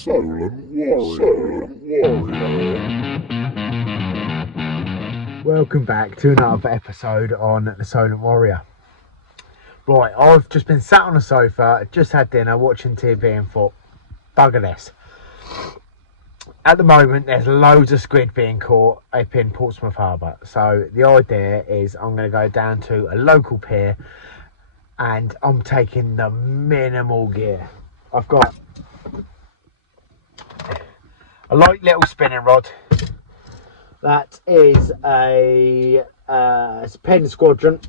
Solent Warrior. Welcome back to another episode on the Solent Warrior. Right, I've just been sat on the sofa, just had dinner, watching TV and thought, bugger this. At the moment, there's loads of squid being caught up in Portsmouth Harbour. So the idea is I'm going to go down to a local pier and I'm taking the minimal gear. I've got a light little spinning rod. That is a Penn Squadron.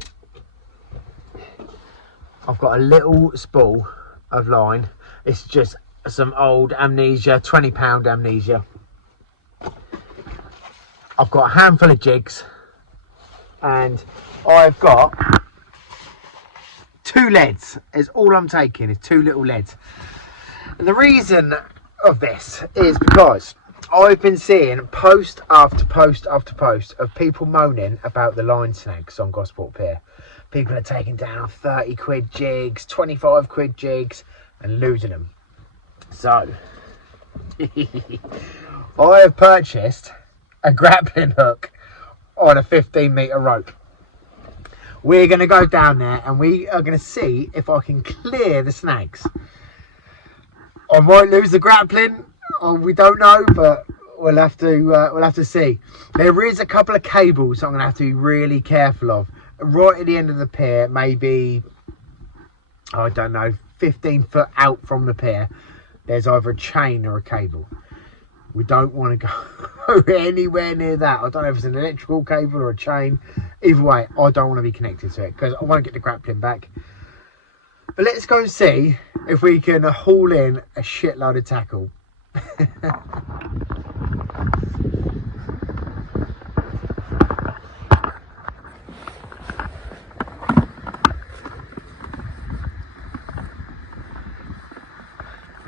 I've got a little spool of line. It's just some old Amnesia, 20-pound Amnesia. I've got a handful of jigs, and I've got 2 leads. Is all I'm taking is 2 little leads. And the reason of this is because I've been seeing post after post after post of people moaning about the line snags on Gosport Pier. People are taking down 30 quid jigs, 25 quid jigs and losing them. So, I have purchased a grappling hook on a 15-metre rope. We're going to go down there and we are going to see if I can clear the snags. I might lose the grappling, or we don't know, but we'll have to see. There is a couple of cables I'm going to have to be really careful of. Right at the end of the pier, maybe, I don't know, 15 foot out from the pier, there's either a chain or a cable. We don't want to go anywhere near that. I don't know if it's an electrical cable or a chain. Either way, I don't want to be connected to it because I won't get the grappling back. But let's go and see if we can haul in a shitload of tackle.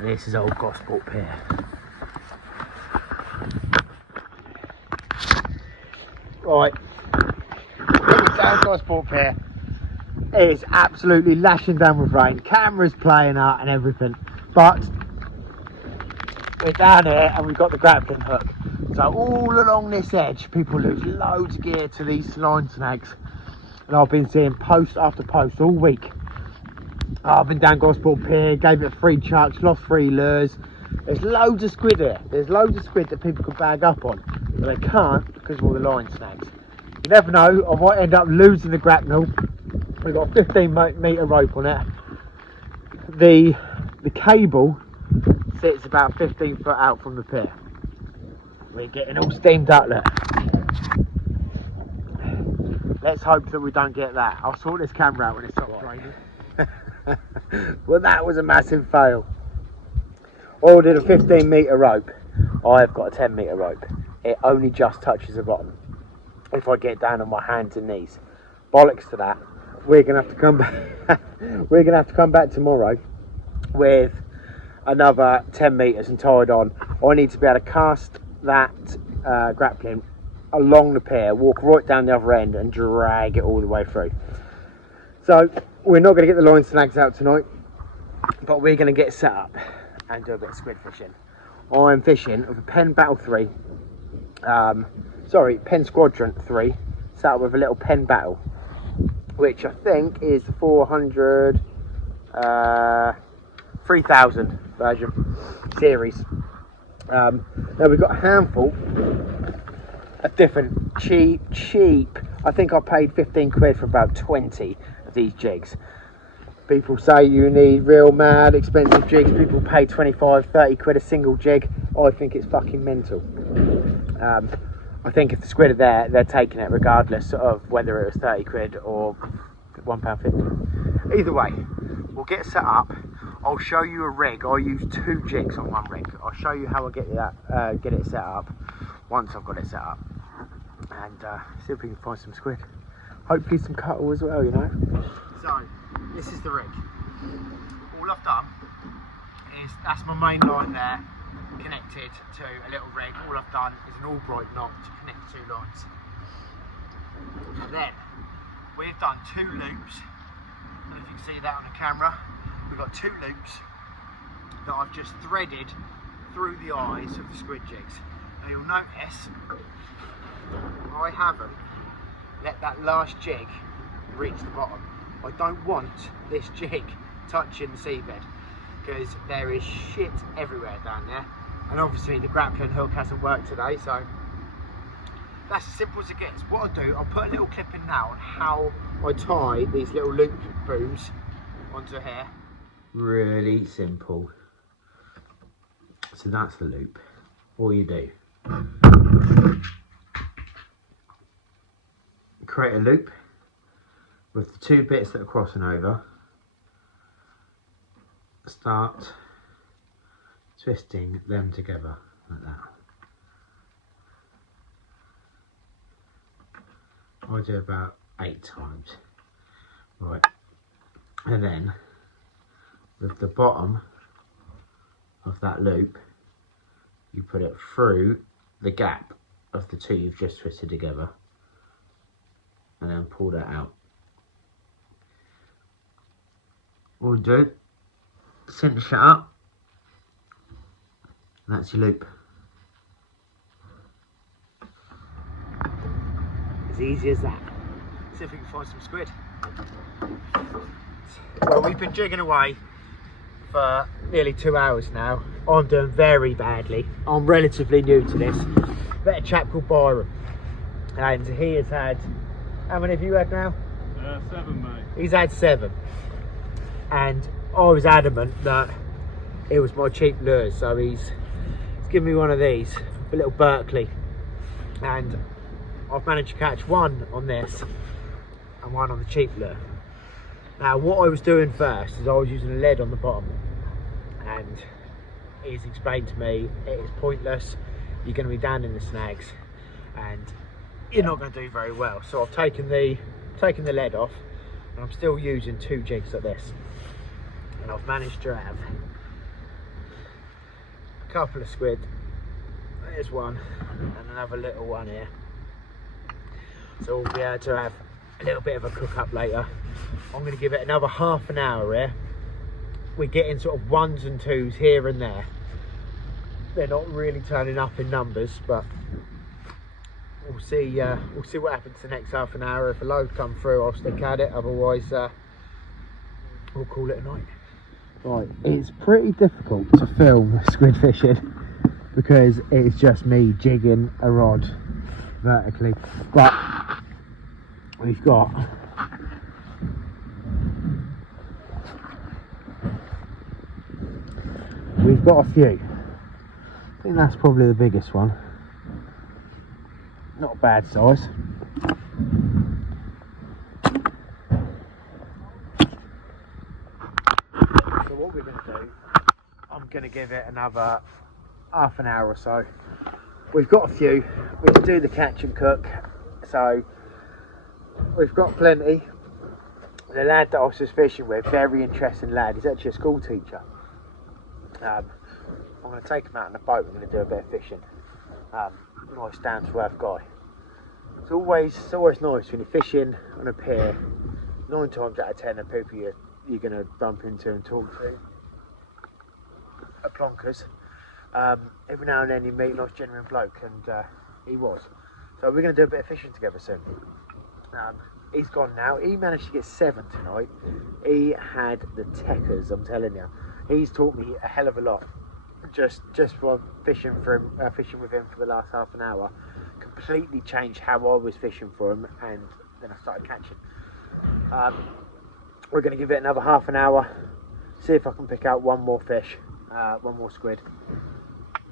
This is old Gosport Pier. Right, it's down Gosport Pier. It is absolutely lashing down with rain. Cameras playing out and everything. But we're down here and we've got the grappling hook. So all along this edge, people lose loads of gear to these line snags. And I've been seeing post after post all week. I've been down Gosport Pier, gave it 3 chucks, lost 3 lures. There's loads of squid here. There's loads of squid that people can bag up on, but they can't because of all the line snags. You never know, I might end up losing the grapnel. We've got a 15-metre rope on it. The cable sits about 15 foot out from the pier. We're getting all steamed up, look. Let's hope that we don't get that. I'll sort this camera out when it stops raining. Well, that was a massive fail. I ordered a 15-metre rope. I've got a 10-metre rope. It only just touches the bottom. If I get down on my hands and knees, bollocks to that. We're gonna have to come back. We're gonna have to come back tomorrow with another 10 metres and tie it on. I need to be able to cast that grappling along the pier, walk right down the other end, and drag it all the way through. So we're not going to get the line snags out tonight, but we're going to get set up and do a bit of squid fishing. I'm fishing with a Penn Battle 3, Penn Squadron 3, set up with a little Penn Battle, which I think is the 3000 version series. Now we've got a handful of different cheap, I think I paid 15 quid for about 20 of these jigs. People say you need real mad expensive jigs. People pay 25, 30 quid a single jig. I think it's fucking mental. I think if the squid are there, they're taking it regardless of whether it was 30 quid or £1.50. Either way, we'll get set up. I'll show you a rig. I use 2 jigs on one rig. I'll show you how I get it set up once I've got it set up, and see if we can find some squid. Hopefully some cuttle as well, you know. So this is the rig. All I've done is, that's my main line there, connected to a little rig. All I've done is an Albright knot to connect 2 lines. And then we've done 2 loops. I don't know if you can see that on the camera. We've got 2 loops that I've just threaded through the eyes of the squid jigs. Now you'll notice I haven't let that last jig reach the bottom. I don't want this jig touching the seabed because there is shit everywhere down there, and obviously the grappling hook hasn't worked today, so that's as simple as it gets. What I'll do, I'll put a little clip in now on how I tie these little loop booms onto here. Really simple. So that's the loop. All you do, create a loop with the two bits that are crossing over. Start twisting them together like that. I do about 8 times. Right, and then with the bottom of that loop, you put it through the gap of the two you've just twisted together, and then pull that out. What we'll do, cinch it up, and that's your loop. As easy as that. See if we can find some squid. Well, we've been jigging away for nearly 2 hours now. I'm doing very badly. I'm relatively new to this. Met a chap called Byron, and he has had, how many have you had now? 7, mate. He's had 7, and I was adamant that it was my cheap lures, so he's given me one of these, a little Berkeley, and I've managed to catch one on this and one on the cheap lure. Now what I was doing first is I was using a lead on the bottom, and he's explained to me it is pointless. You're going to be down in the snags and you're not going to do very well. So I've taken the lead off, and I'm still using 2 jigs like this, and I've managed to have a couple of squid. There's one, and another little one here. So we'll be able to have a little bit of a cook up later. I'm going to give it another half an hour here. We're getting sort of 1s and 2s here and there. They're not really turning up in numbers, but we'll see what happens the next half an hour. If a load come through, I'll stick at it. Otherwise, we'll call it a night. Right, it's pretty difficult to film squid fishing because it's just me jigging a rod vertically, but we've got a few. I think that's probably the biggest one. Not a bad size. So what we're going to do, I'm going to give it another half an hour or so. We've got a few. We can do the catch and cook, so we've got plenty. The lad that I was just fishing with, very interesting lad, he's actually a school teacher. I'm going to take him out on the boat. We're going to do a bit of fishing. Nice down to earth guy. It's always nice when you're fishing on a pier. 9 times out of 10 the people you're going to bump into and talk to are plonkers. Every now and then you meet a nice genuine bloke, and he was. So we're going to do a bit of fishing together soon. He's gone now. He managed to get 7 tonight. He had the techers, I'm telling you. He's taught me a hell of a lot. Just while fishing with him for the last half an hour, completely changed how I was fishing for him, and then I started catching. We're going to give it another half an hour, see if I can pick out one more fish, one more squid,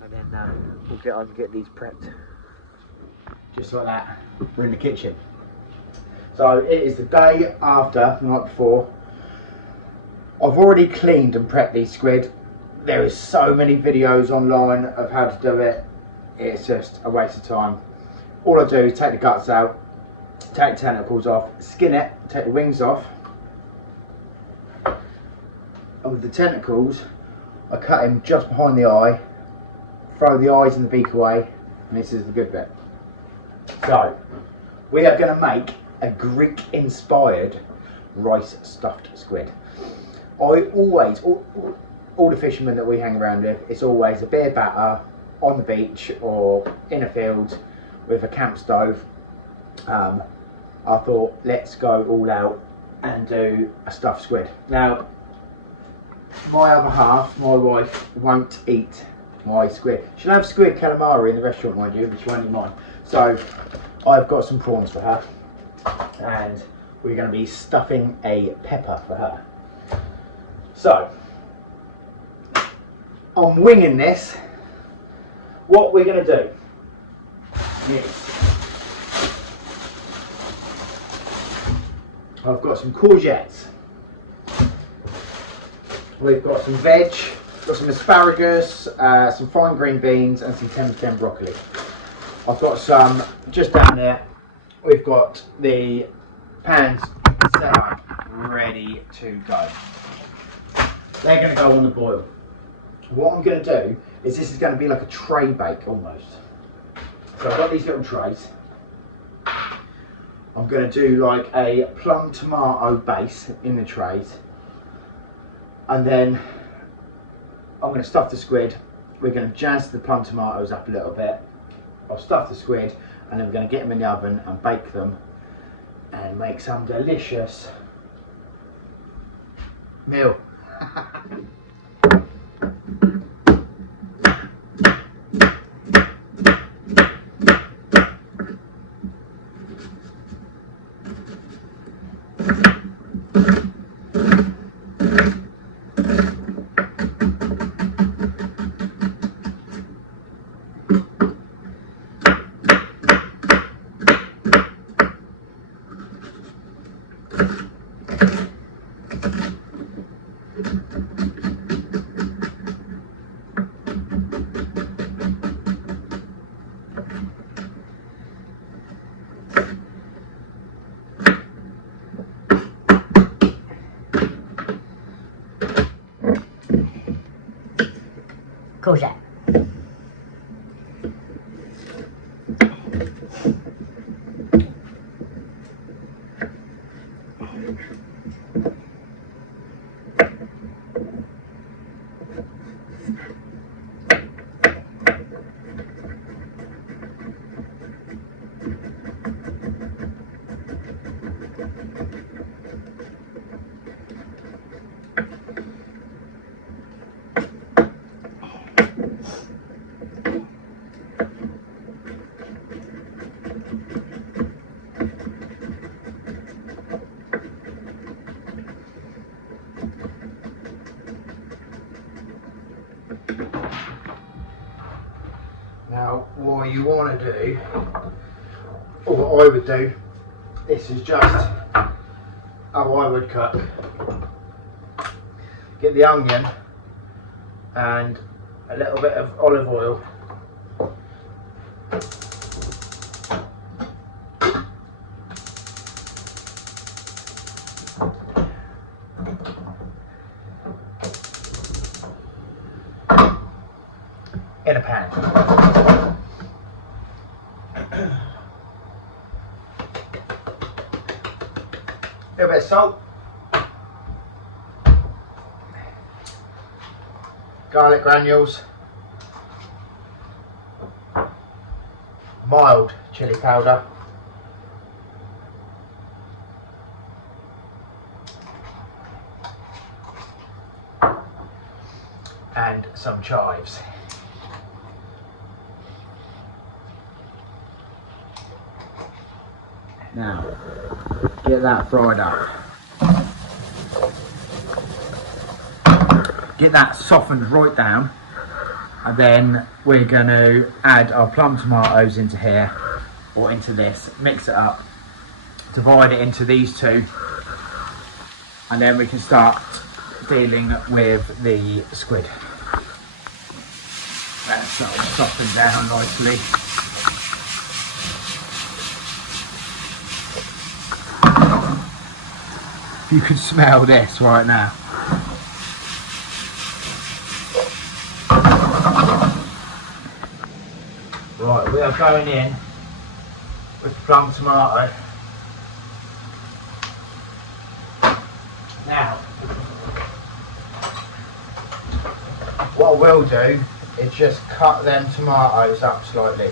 and then we'll get on and get these prepped. Just like that, we're in the kitchen. So it is the day after, the night before. I've already cleaned and prepped these squid. There is so many videos online of how to do it. It's just a waste of time. All I do is take the guts out, take the tentacles off, skin it, take the wings off. And with the tentacles, I cut him just behind the eye, throw the eyes and the beak away, and this is the good bit. So, we are going to make a Greek-inspired rice stuffed squid. I always, all the fishermen that we hang around with, it's always a beer batter on the beach or in a field with a camp stove. I thought, let's go all out and do a stuffed squid. Now, my other half, my wife, won't eat my squid. She'll have squid calamari in the restaurant, mind you, but she won't eat mine. So I've got some prawns for her, and we're going to be stuffing a pepper for her. So I'm winging this. What we're going to do is, I've got some courgettes, we've got some veg, got some asparagus, some fine green beans and some tempeh broccoli. I've got some just down there. We've got the pans set up ready to go. They're going to go on the boil. What I'm going to do is, this is going to be like a tray bake almost. So I've got these little trays. I'm going to do like a plum tomato base in the trays, and then I'm going to stuff the squid. We're going to jazz the plum tomatoes up a little bit. I'll stuff the squid, and then we're going to get them in the oven and bake them and make some delicious meal. Courgette. Now, what you want to do, or what I would do, this is just how I would cook. Get the onion and a little bit of olive oil. In a pan. A little bit of salt, garlic granules, mild chili powder, and some chives. Now, get that fried up. Get that softened right down, and then we're going to add our plum tomatoes into here, or into this, mix it up, divide it into these two, and then we can start dealing with the squid. That's sort of softened down nicely. You can smell this right now. Right, we are going in with the plum tomato. Now, What I will do is just cut them tomatoes up slightly.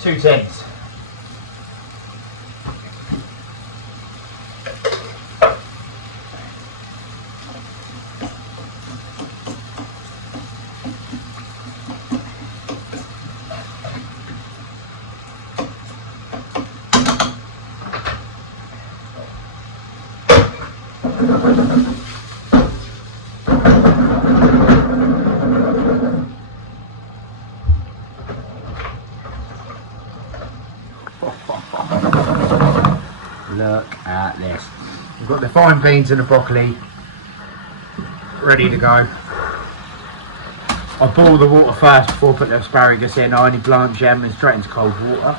Two tins. Look at this. We've got the fine beans and the broccoli ready to go. I boil the water first before I put the asparagus in. I only blanch them and straight into cold water.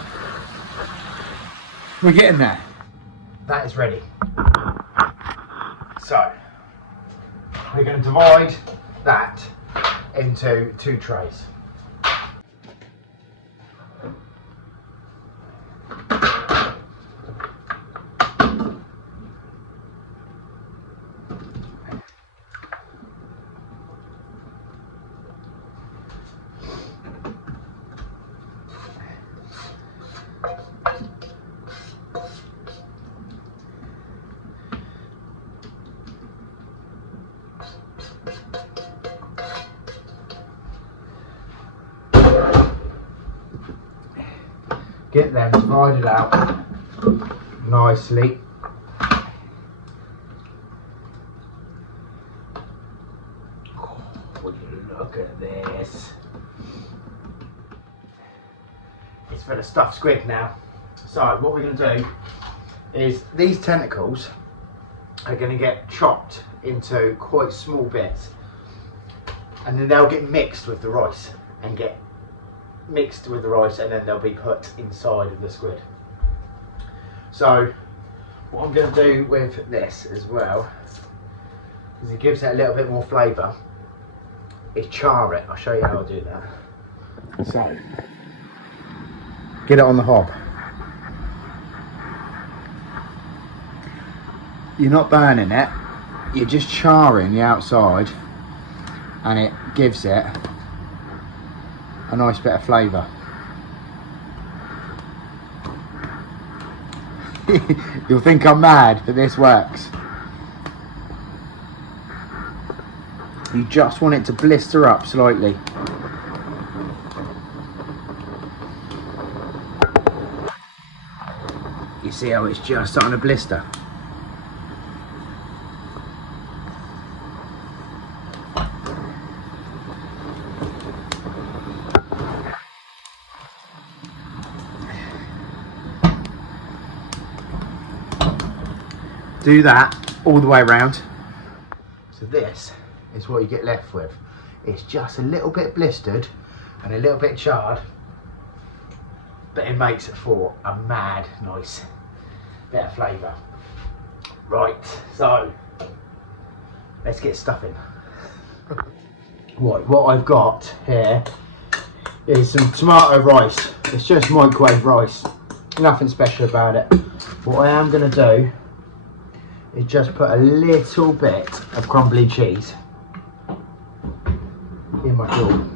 We're getting there. That is ready. So, we're going to divide that into 2 trays. Get them divided out nicely. Oh, look at this. It's for the stuffed squid now. So what we're going to do is these tentacles are going to get chopped into quite small bits, and then they'll get mixed with the rice and get mixed with the rice, and then they'll be put inside of the squid. So what I'm going to do with this as well, because it gives it a little bit more flavour, is char it. I'll show you how I do that. So get it on the hob. You're not burning it, you're just charring the outside, and it gives it a nice bit of flavour. You'll think I'm mad, but this works. You just want it to blister up slightly. You see how it's just starting to blister? Do that all the way around. So this is what you get left with. It's just a little bit blistered and a little bit charred, but it makes it for a mad nice bit of flavour. Right, so let's get stuffing. Right, what I've got here is some tomato rice. It's just microwave rice, nothing special about it. What I am going to do is just put a little bit of crumbly cheese in my jaw.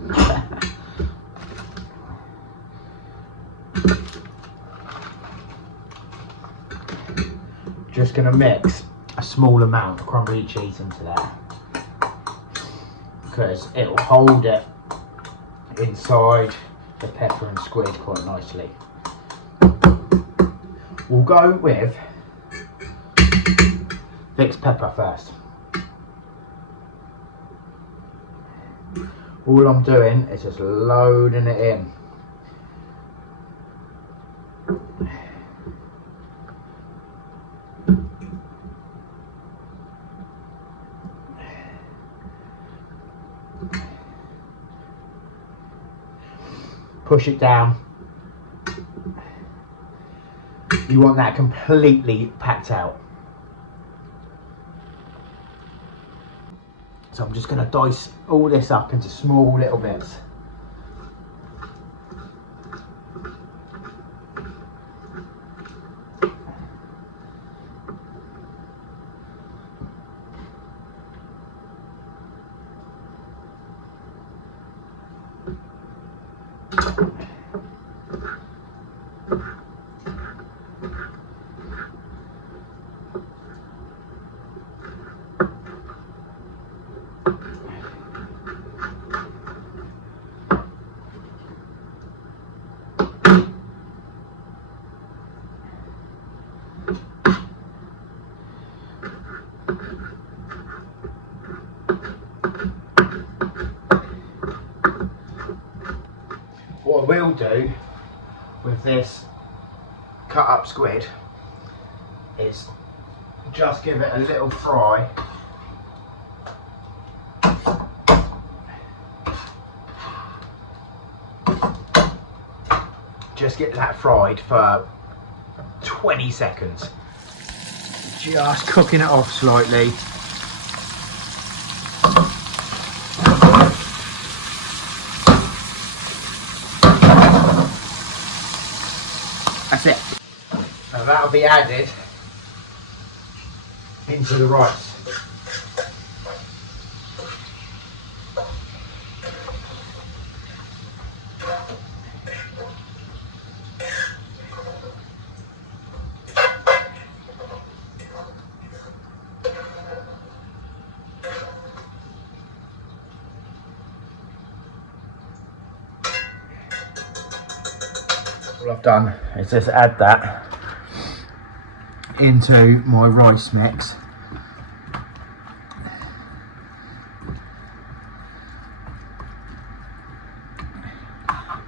Just going to mix a small amount of crumbly cheese into there, because it will hold it inside the pepper and squid quite nicely. We'll go with mixed pepper first. All I'm doing is just loading it in. Push it down. You want that completely packed out. So I'm just going to dice all this up into small little bits. What I will do with this cut up squid is just give it a little fry. Just get that fried for 20 seconds. Just cooking it off slightly. That's it. Now that'll be added into the rice. All I've done is just add that into my rice mix.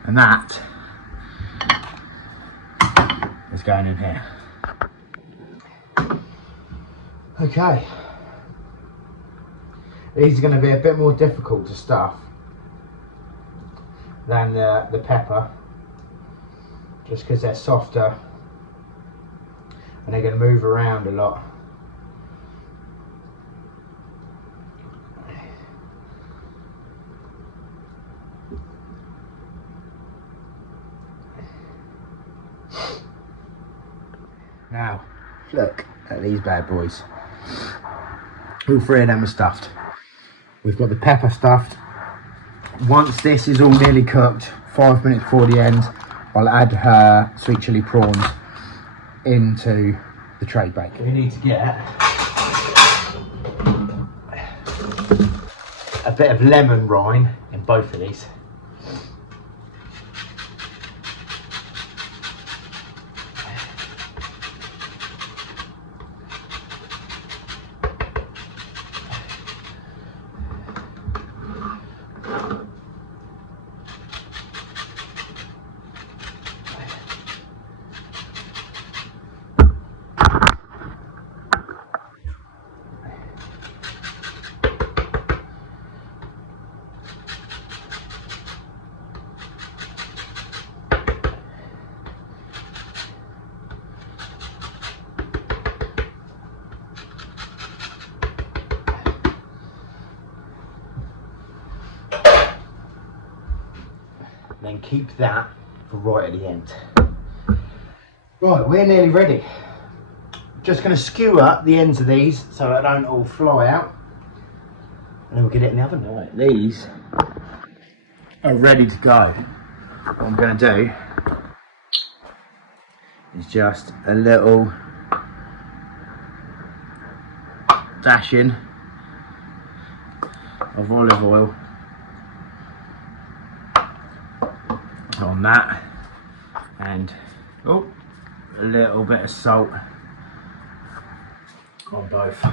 And that is going in here. Okay. These are going to be a bit more difficult to stuff than the pepper, just because they're softer and they're going to move around a lot. Now, look at these bad boys. All three of them are stuffed. We've got the pepper stuffed. Once this is all nearly cooked, 5 minutes before the end, I'll add her sweet chilli prawns into the tray bake. We need to get a bit of lemon rind in both of these. Then keep that for right at the end. Right, we're nearly ready. Just going to skewer the ends of these so they don't all fly out, and then we'll get it in the oven. Right, these are ready to go. What I'm going to do is just a little dashing of olive oil on that, and a little bit of salt on both.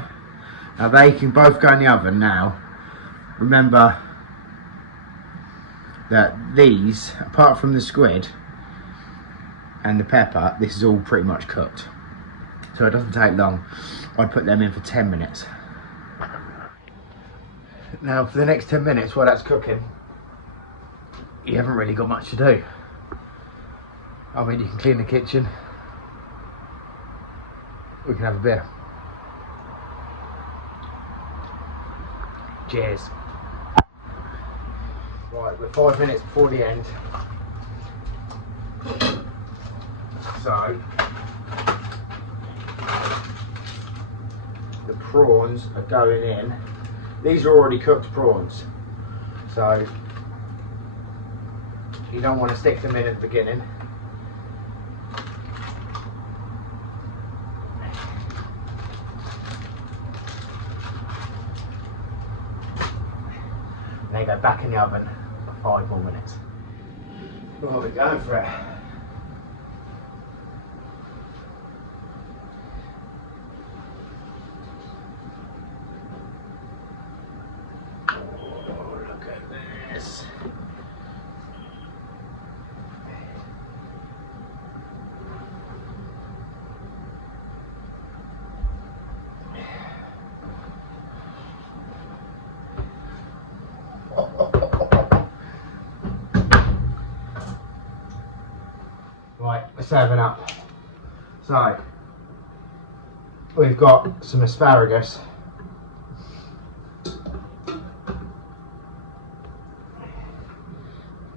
Now they can both go in the oven now. Remember that these, apart from the squid and the pepper, this is all pretty much cooked, so it doesn't take long. I'd put them in for 10 minutes. Now for the next 10 minutes while that's cooking, you haven't really got much to do. I mean, you can clean the kitchen, we can have a beer. Cheers. Right, we're 5 minutes before the end. So, the prawns are going in. These are already cooked prawns. So, you don't want to stick them in at the beginning. They go back in the oven for 5 more minutes. Well, we're going for it. Oh, look at this. Right, we're serving up. So, we've got some asparagus.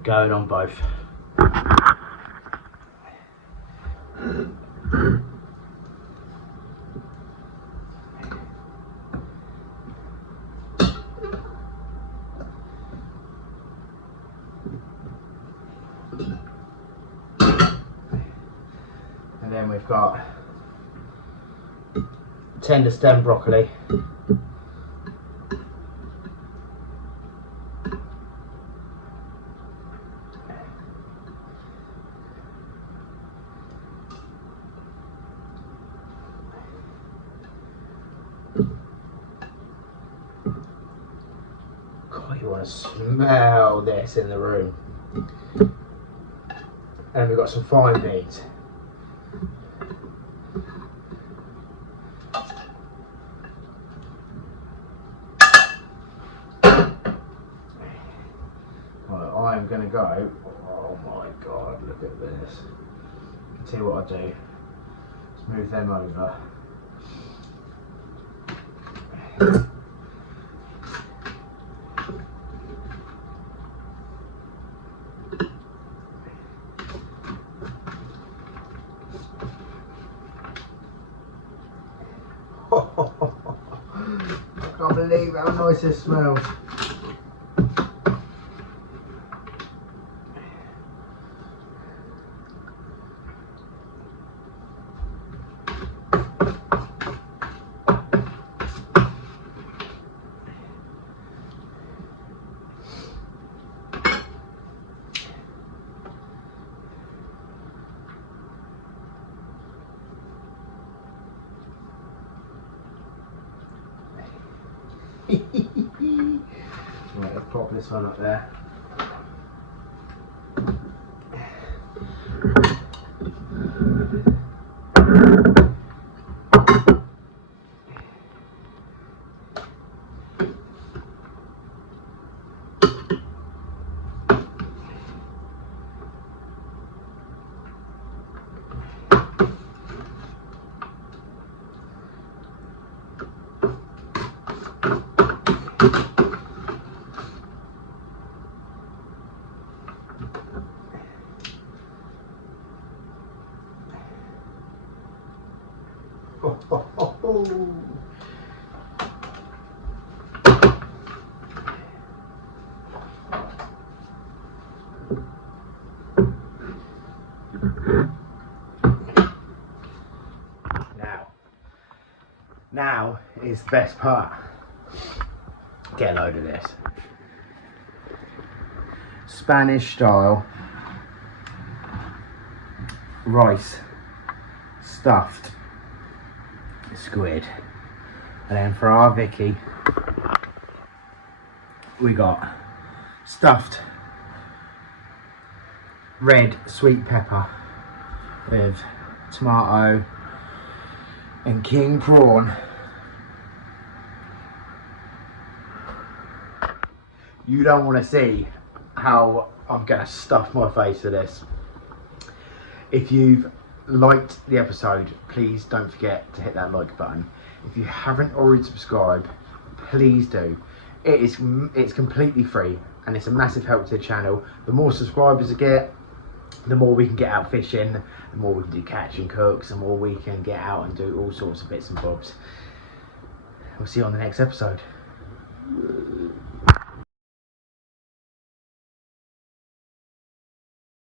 Going on both. And then we've got tender stem broccoli. God, you want to smell this in the room. And we've got some fine beans. Right, I'm going to go. Oh my God, look at this. I'll tell you what I do. Let's move them over. I can't believe how nice this smells. Right, let's pop this one up there. Now is the best part. Get a load of this. Spanish style rice stuffed squid. And then for our Vicky, we got stuffed red sweet pepper with tomato and king prawn. You don't want to see how I'm going to stuff my face with this. If you've liked the episode, please don't forget to hit that like button. If you haven't already subscribed, please do. It's completely free, and it's a massive help to the channel. The more subscribers I get, the more we can get out fishing, the more we can do catch and cooks, the more we can get out and do all sorts of bits and bobs. We'll see you on the next episode.